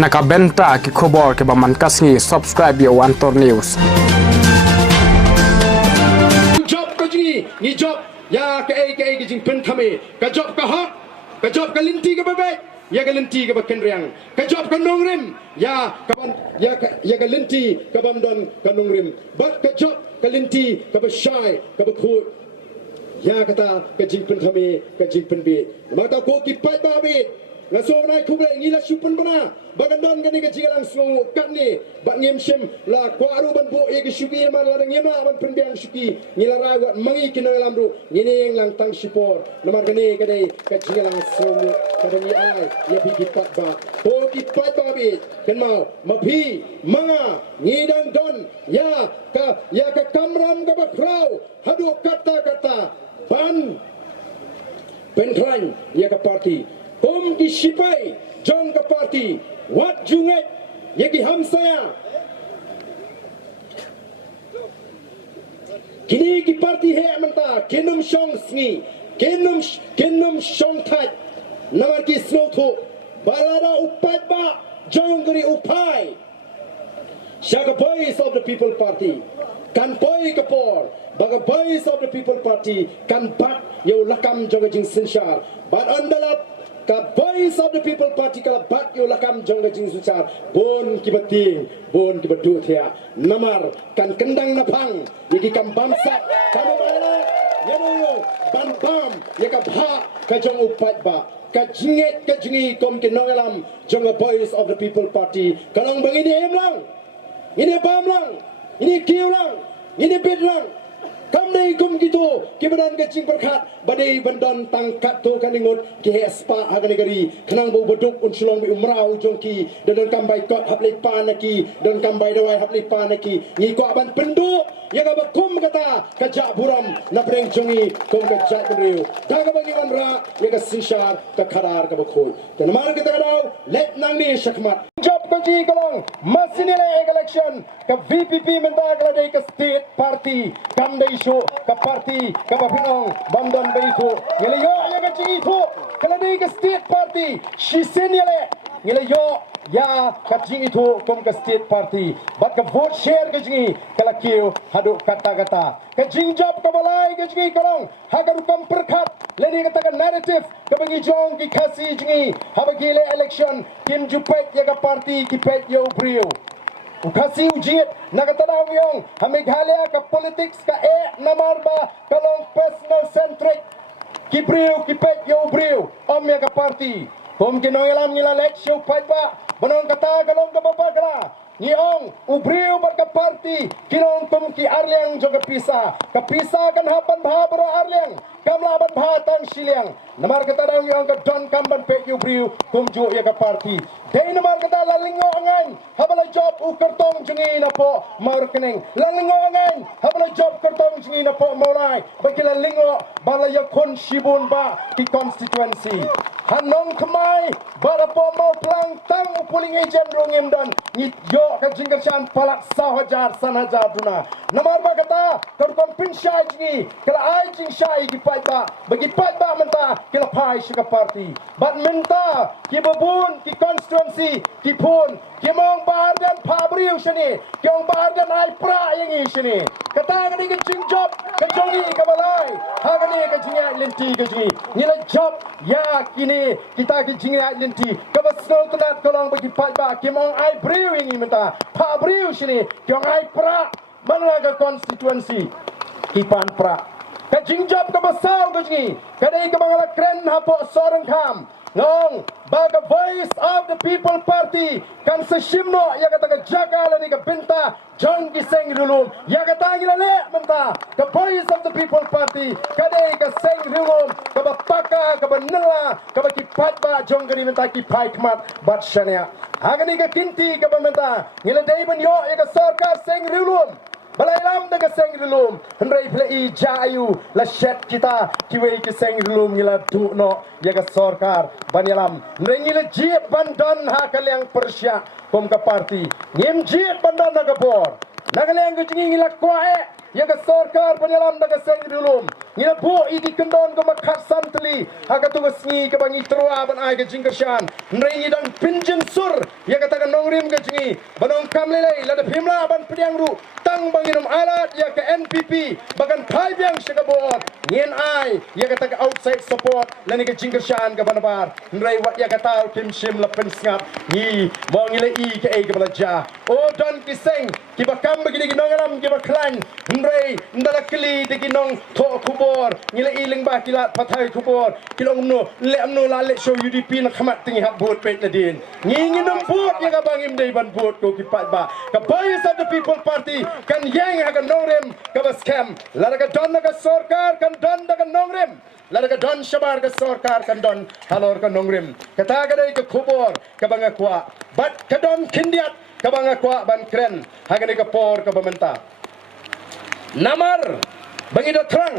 nakabenta ki khobor ke baman kasngi subscribe yo Antor News. Job ka ji ni job ya ka ke jing pen thame ka job ka hak ka job ka linti ka babe ya ka linti ka baken riang ka job ka nongrim ya ka ban ya ka linti ka bamdon ka nongrim bat ka job ka linti ka ba shai ka ba khu ya kata ka jing pen thame ka jing pen bi mata ko ki pai ba bi ngaso nai khu ble ngi la supen bana bagandon gani ka jigalang slo kan ni ba ngem shem la kwaru ban bo e ki shuki ma la ngem la ban pen biang shuki ni la ra wat mangi kinalam ru ni ning lang tang sipor namar gani ka dei ka jigalang slo ka ni ai ya bi ki pat ba ko ki pai ba bi kan mau ma phi manga ngi dang don ya ka kamram ka ba krau hadu kata ban pentran ya ka party Om ki sipai jong ka party wat junget yaki hamsaya kini ki party he manta kenum shong sngi kenum shong that namar ki snotho balada upat ba jong gari upai shaka boys of the people party kan poi kapor baga boys of the people party kan bat yo lakam joga jing shynshar but andalap ka voice of the people party kala bat yo lakam jongga jing sucar bon kibating bon kibadu thia namar kan kendang napang yaki kam bamsa kanu bala yo bam yaka bha ka jong upat ba ka jinget ka jingi kom ke nongalam jongga voice of the people party kalong bangini emlang ini bam lang ini kiu lang ini bit lang kam nei kum gitu kibadan ke jing perkhat badai bandon tangkat to kaningot ke spa agani gari khnang bo boduk un sulong bi umrau jongki dan kambai kot haplei panaki dan kambai dawai haplei panaki ni ko ban pendu ya ga bakum kata kajak buram na preng jongi kom kajak beriu daga bagi wanra ya ga shynshar ka kharar ka bakhoi dan mar kita kadau let nang ni shakmat job ko ji kalong masinile election ka VPP menta kala dei ka state party kam dei show ka party ka bapinong bamdon beitu ngele yo ya ka jingi thu kala dei ka state party shisenile ngele yo ya ka jingi thu kom ka state party bat ka vote share ka jingi kala kiu hadu kata ka jing job ka balai ka jingi kalong hagaru kam perkhat leni kata ka narrative ka bagi jong ki khasi jingi habagile election kim jupet ya ka party ki pet yo brio ukasi ujiet nakatanaw yung Meghalaya ka politics ka namar ba kalong personal centric kibriw kipet yo briw ya ka party kom kinoyalam nila leksyo pat ba banong kata kalong kababagla Niong ubriw bar ka party kinong kum ki arliang jo kapisa kan hapan bhabro arliang kamla ban bhatang siliang namar kata daw yung ka don kamban pe ubriw kum jo ya ka party dei namar kata lalingo angan habala job u kartong jungi na po marketing lalingo angan habala job kartong jungi na po morai bagila lingo bala ya kon shibun ba ki constituency hanong kemai bala po mau plang tang polling agent rongim dan ni yo ka jingkasyan palak 1,000 1,000 duna namar ba kata karton pinsyai jingi kala ai jing syai ki pai ba bagi pai ba menta kala pai shika party bat menta ki babun ki constituency ki pun ki mong bar dan pabriu shani ki ong bar dan ai pra yang shani kata ngani ki jing job ka jongi ka balai ha ngani ka jinga linti ka jingi nila job ya kini kita ki jinga linti ka basno tunat kolong bagi pai ba ki mong ai briu yang menta pabriu shani ki ong ai pra banaga constituency ki pan pra ka jing job ka basau ka jingi kadai ka bangala kren hapo sorang kam ngong baga voice of the people party kan seshimno ya kata ka jaga lani ka binta jong ki seng rulum ya kata ngila le menta ka voice of the people party kadai ka seng rulum ka bapaka ka banela ka bakipat ba jong gari menta ki pai kmat bat shania agani ka kinti ka bamenta ngila dei ban yo ya ka sarkar seng rulum balailam daga seng rulum hendrai plei jayu la shet kita kiwei ki seng rulum ngila du no ya ka sarkar banyalam ngila jiet bandon ha kalyang persya kom ka party ngim jiet bandon na ka bor Nagaleng ke jengi ngila kawei ya ke sarkar penyelam daga seng dulum ngila bu iki kendon ke makat santli haka tu ke sngi ke bangi terua ban ai ke jingkershan nrei dan pinjin sur ya kata ke nongrim ke jengi banong kamlelei lada phimla ban pediang ru tang banginum alat ya ke NPP bagan thai biang shikabot ngien ai ya kata ke outside support lani ke jingkershan ke banabar nrei wat ya kata tim shim la pen ngap ni mo ngila I ke ai ke balaja o don ki seng ki bakam begini ginongalam ki baklan nrei ndala kli de ginong tho kubor ngila I lengba kilat pathai kubor kilong no le amno la le show UDP na khamat tingi hak bot pet ladin ngi nom bot ya ka bangim dei ban bot ko ki pat ba ka boys of the people party kan yang ha kan nongrem ka bas scam la ka don ka sarkar kan don ka nongrem la ka don shabar ka sarkar kan don halor ka nongrem kata ka dei ka kubor ka banga kwa bat ka don kindiat ka banga kwa ban kren ha ka ka por ka bamenta namar bangi do terang